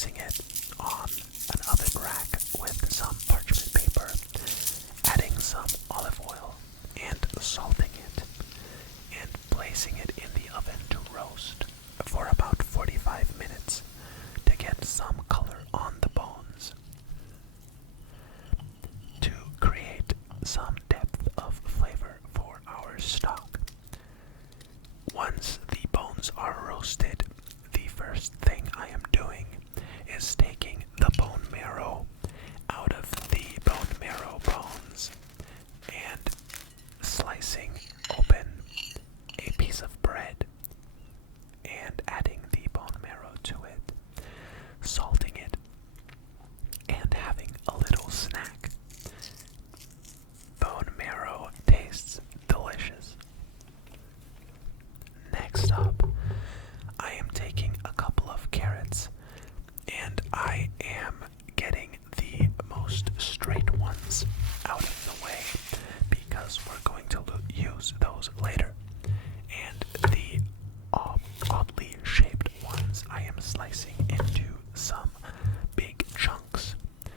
placing it on an oven rack with some parchment paper, adding some olive oil and salting it, and placing it in the oven to roast for about 45 minutes to get some color on the bones, to create some depth of flavor for our stock. Once the bones are roasted, the first thing I am doing is taking the bone marrow out of the bone marrow bones and slicing open a piece of bread and adding the bone marrow to it, salting it, and having a little snack. Bone marrow tastes delicious. Next up, I am taking a couple of carrots and I am getting the most straight ones out of the way because we're going to use those later. And the oddly shaped ones I am slicing into some big chunks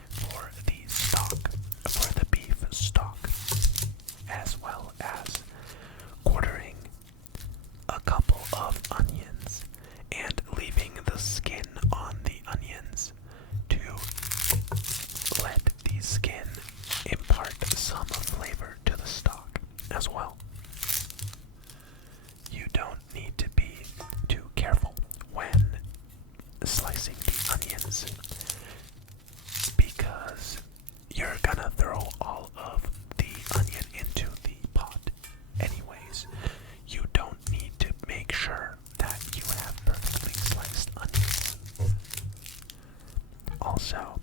for the stock, for the beef stock, as well as quartering a couple of onions and leaving the skin on the onions to let the skin impart some flavor to the stock as well. You don't need to be too careful when slicing the onions because you're gonna throw all of the onion into the pot anyways. You don't need to make sure that you have perfectly sliced onions. Also,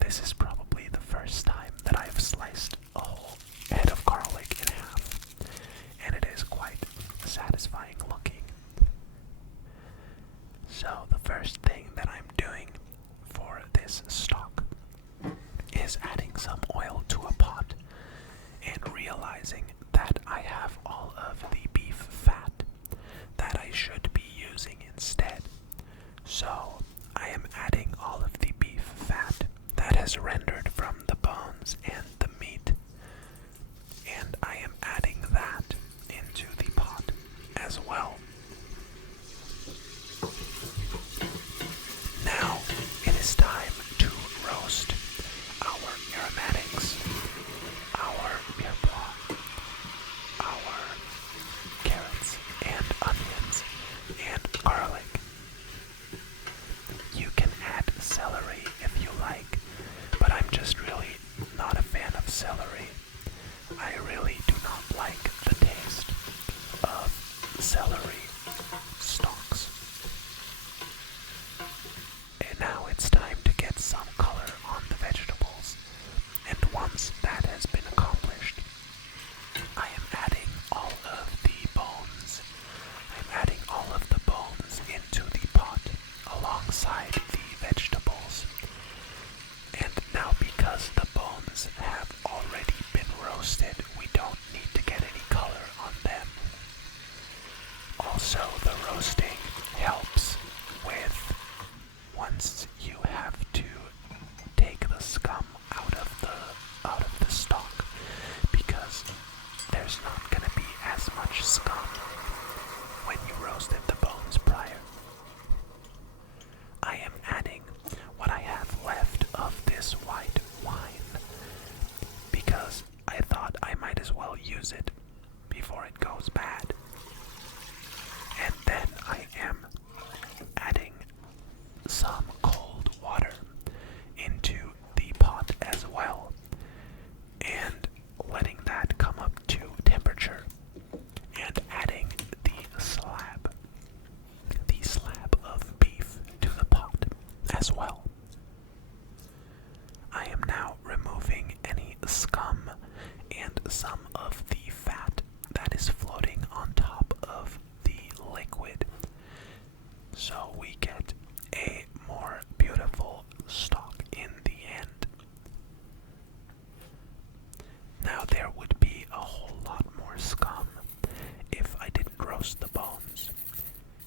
this is probably the first time that I've sliced a whole head of garlic in half, and it is quite satisfying looking. So the first thing that I'm doing for this stock is adding some oil to a pot and realizing that I have all of the beef fat that I should be using instead. So I am adding all of the beef fat that has rendered from the bones and the meat, and I am adding that into the pot as well. Now it is time to roast our aromatics, our broth, our carrots and onions and garlic. You can add celery if you like, but I'm just really not a fan of celery. I really do not like the taste of celery stalks. And now it's time to get some color on the vegetables, and once that has been accomplished, I am adding all of the bones. I'm adding all of the bones into the pot alongside the vegetables. And now because the bones have already been roasted, we don't need to get any color on them. Also, the roasting helps with, once you have to take the scum out of the stock, because there's not going to be as much scum when you roasted the bones prior. I am adding what I have left of this white wine because I thought I might as well use it before it goes bad. And then I am adding some cold water into the pot as well and letting that come up to temperature and adding the slab of beef to the pot as well. I am now removing any scum and some of the fat that is floating on top of the liquid, so we get a more beautiful stock in the end. Now there would be a whole lot more scum if I didn't roast the bones.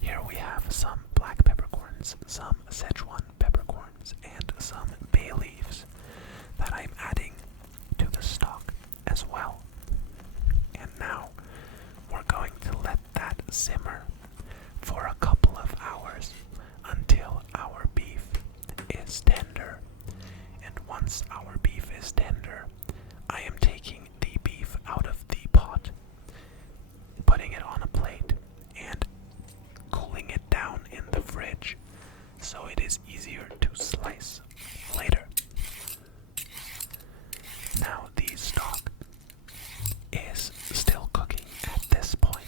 Here we have some black peppercorns, some Szechuan for a couple of hours until our beef is tender. And once our beef is tender, I am taking the beef out of the pot, putting it on a plate, and cooling it down in the fridge so it is easier to slice later. Now the stock is still cooking at this point,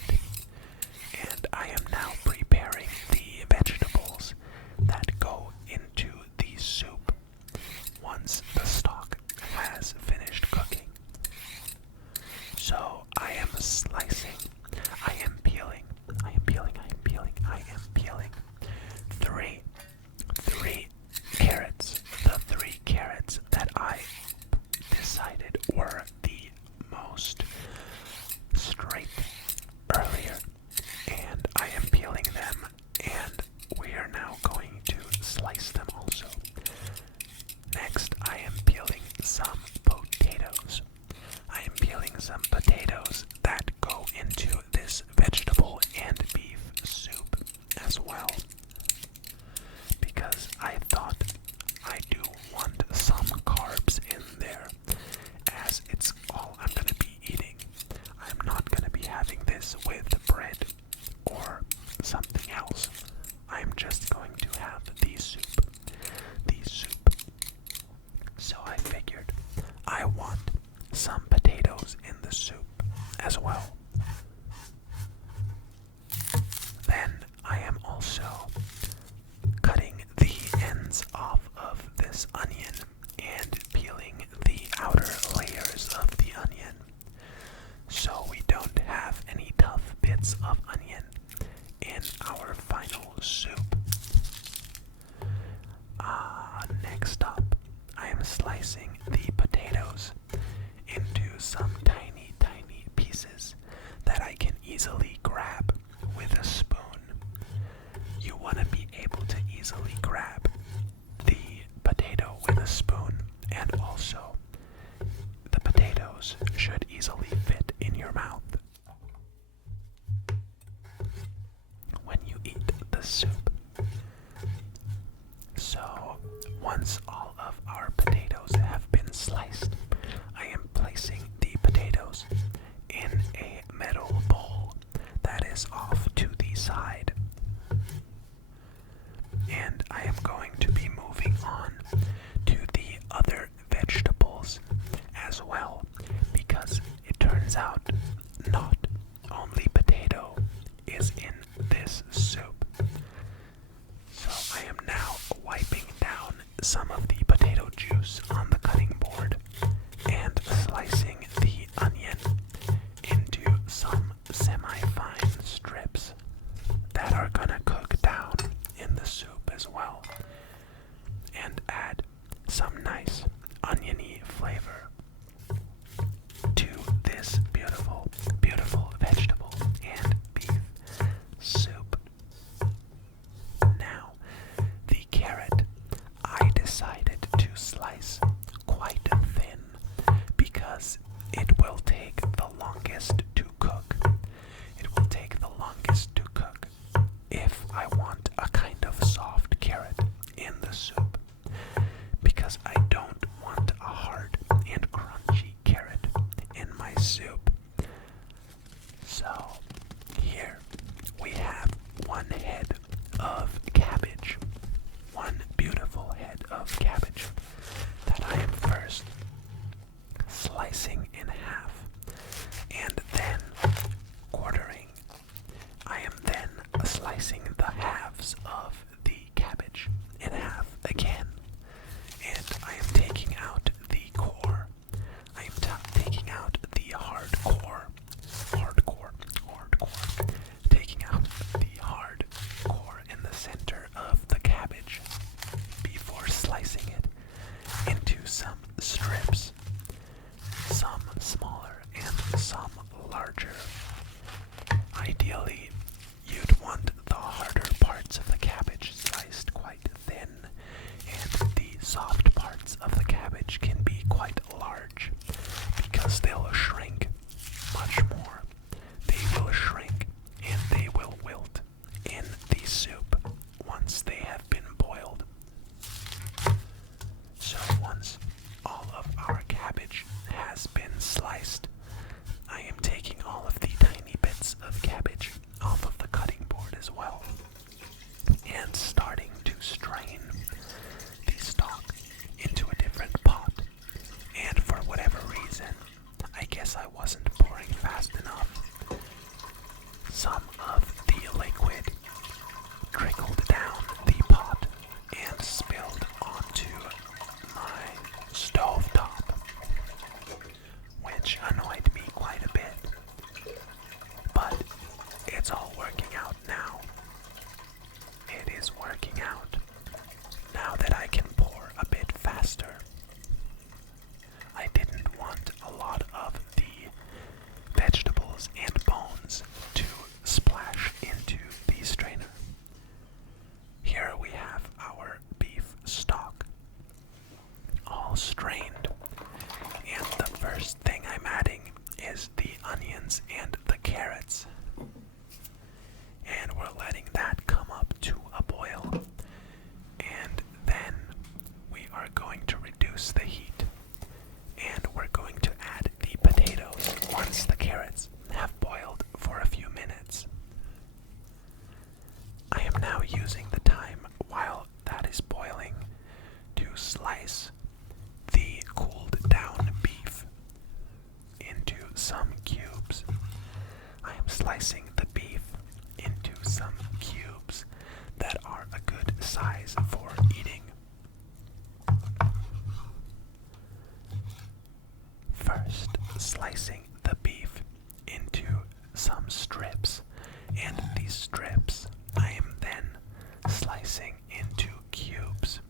and I am now preparing the vegetables that go into the soup once the stock has finished cooking. So I am slicing, I am peeling three carrots. The three carrots that I decided were the most straight earlier, and I am peeling them, and we are now going to slice them also. Next, I am peeling some potatoes. I am peeling some potatoes that go into this vegetable and beef soup as well, because I thought I do want some carbs in there, as it's all I'm going to be eating. I'm not going to be having this with bread or something else. I'm just going to have the soup. So I figured I want some potatoes in the soup as well. Then I am also cutting the ends off of this onion and peeling the outer layers of the onion, so we don't have any tough bits of onion in our final soup. Next up, I am slicing the potatoes into some tiny pieces that I can easily grab with a spoon. You want to be able to easily grab the potato with a spoon, and also the potatoes should easily fit in your mouth when you eat the soup. So once all of our potatoes have been sliced, I am placing the potatoes in a metal bowl that is off to the side. And I am going to be moving on to the other vegetables as well, because it turns out not only potato is in this soup. So I am now wiping down some of the potato juice on the cutting board and slicing the onion into some semi-fine strips that are gonna cook down in the soup as well and add some nice oniony flavor to this beautiful vegetable and beef soup. Now, the carrot I decided to slice quite thin because it will take the longest to cook. It will take the longest to cook if I want a kind of soft carrot in the soup, because I don't want a hard and crunchy carrot in my soup. So here we have one head of cabbage, one beautiful head of cabbage that I am first slicing in half and then quartering. I am then slicing the halves of the cabbage in half again, and I am taking out the core. I am taking out the hard core, taking out the hard core in the center of the cabbage before slicing it into some strips, some smaller liquid trickled down the pot and spilled onto my stove top, which annoyed me quite a bit. But it's all working out now. It is working out now that I can pour a bit faster. I didn't want a lot of the vegetables and bones to splash into the strainer. Here we have our beef stock, all strained, and the first thing I'm adding is the onions and the carrots. And we're letting that come up to a boil, and then we are going to reduce the heat, and we're going to add the potatoes once the carrots have boiled for a few minutes. I am now using the time while that is boiling to slice the cooled down beef into some cubes. I am slicing the beef into some cubes that are a good size for eating. First, slicing the beef into some strips, and these strips I am then slicing into cubes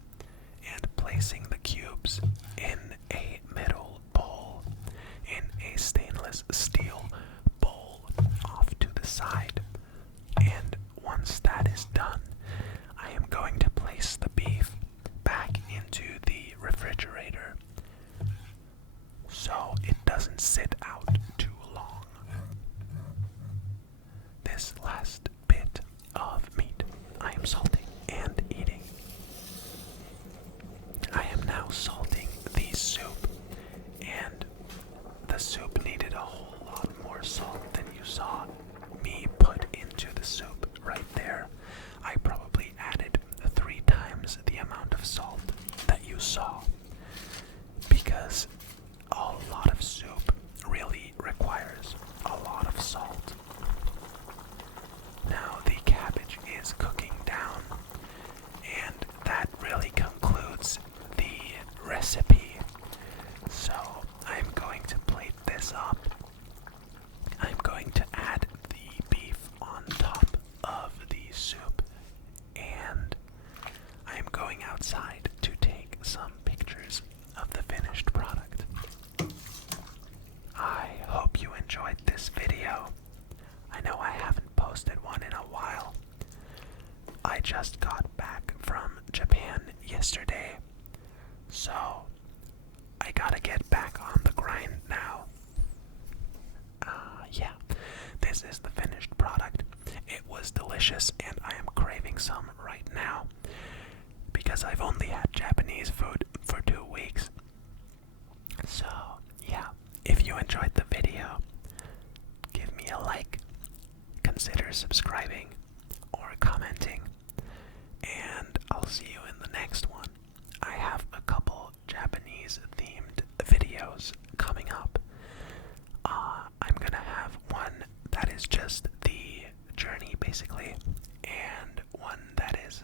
and placing the cubes in a middle bowl, in a stainless steel bowl off to the side. And once that is done, I am going to place the beef back into the refrigerator so it doesn't sit out too long. This last bit of meat I am salting and eating. I am now salting the soup, and the soup needed a whole lot more salt than you saw me put into the soup right there. I probably added 3 times the amount of salt that you saw, because a lot of soup really requires a lot of salt. Now the cabbage is cooking down, and that really concludes the recipe. So I'm going to plate this up. I'm going to add the beef on top of the soup, and I'm going outside to take some pictures of the finished product. I hope you enjoyed this video. I know I haven't posted one in a while. I just got back from Japan yesterday, so I gotta get back on the grind now. Yeah, this is the finished product. It was delicious, and I am craving some right now because I've only had Japanese food for 2 weeks. So, yeah, if you enjoyed the video, give me a like, consider subscribing or commenting, and I'll see you in the next one. I have a couple Japanese themed videos coming up. I'm gonna have one that is just the journey basically, and one that is